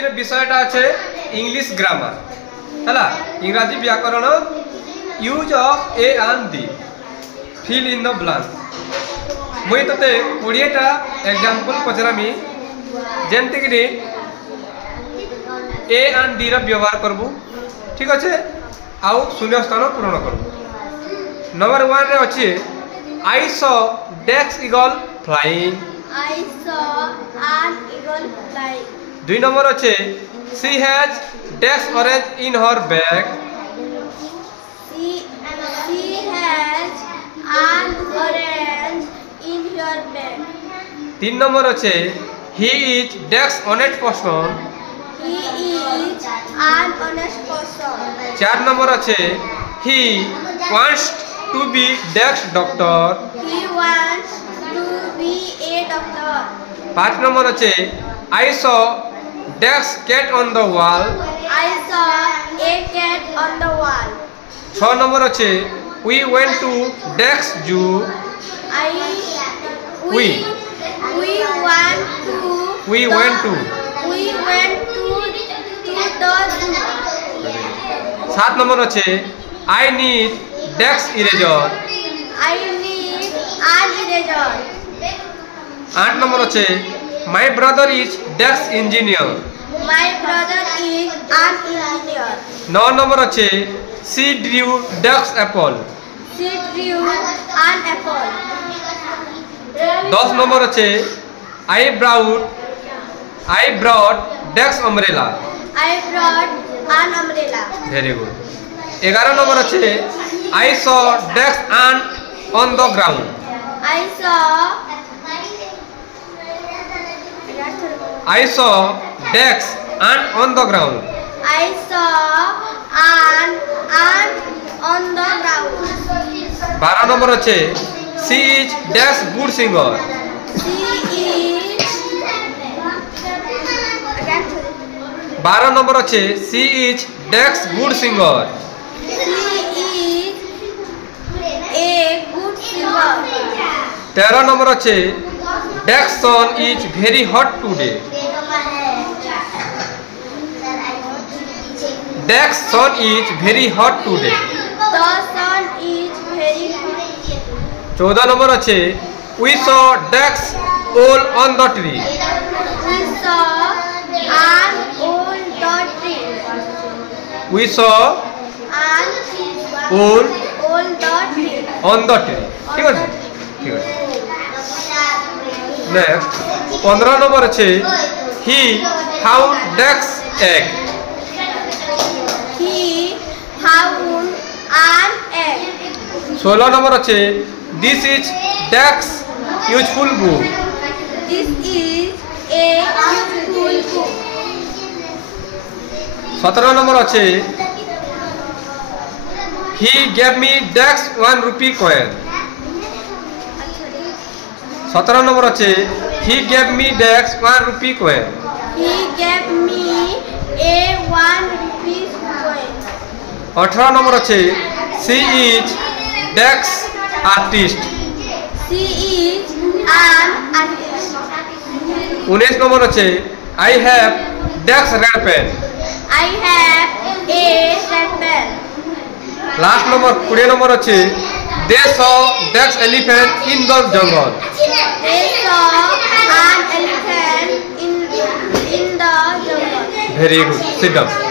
आज विषयटा अच्छे English grammar है इंग्राजी व्याकरण use of A and the fill in the blank मुई ते 20टा एग्जांपल पचरामी जेमती कि ए एंड डी व्यवहार करबू ठीक अच्छे आउ शून्य स्थान पूरण करबू। नंबर 1 रे अच्छे आई सॉ डैक्स eagle flying I saw an eagle flying. 2 number अच्छे she has dash orange in her bag She has an orange in her bag. 3 number अच्छे he is dash honest person He is an honest person. 4 number अच्छे he wants to be dash doctor He wants to be a doctor. 5 number अच्छे I saw dash cat on the wall I saw a cat on the wall. 6 number अच्छे we went to dash zoo We went to we went to the zoo. 7 number अच्छे I need dash eraser I need an eraser. 8 number अच्छे my brother is dash engineer My brother is an engineer. 9 number अच्छे she drew dash apple She drew an apple. 10 number अच्छे I brought dash umbrella I brought an umbrella. very good 11 number अच्छे I saw dash ant on the ground I saw dash ant on the ground I saw an ant on the ground. 12 number अच्छे she is dash good singer She is 12 number अच्छे she is dash good singer She is a good singer. 13 number अच्छे dash sun is very hot today dash sun is very hot today The sun is very hot. 14 number अच्छे we saw dash owl on the tree We saw an old tree. we saw An owl old tree. on the tree ठीक है ठीक है next 15 number अच्छे he found dash egg He found an egg. 16 number अच्छे this is dash useful book This is a useful book. 17 number अच्छे he gave me dash 1 rupee coin 17 number अच्छे he gave me dash 1 rupee coin He gave me a 1 rupee coin. 18 number अच्छे she is dash artist She is an artist. 19 number अच्छे I have dash red pen I have a red pen. Last number 20 number अच्छे they saw dash elephant in the jungle They saw an elephant in the jungle. very good sit down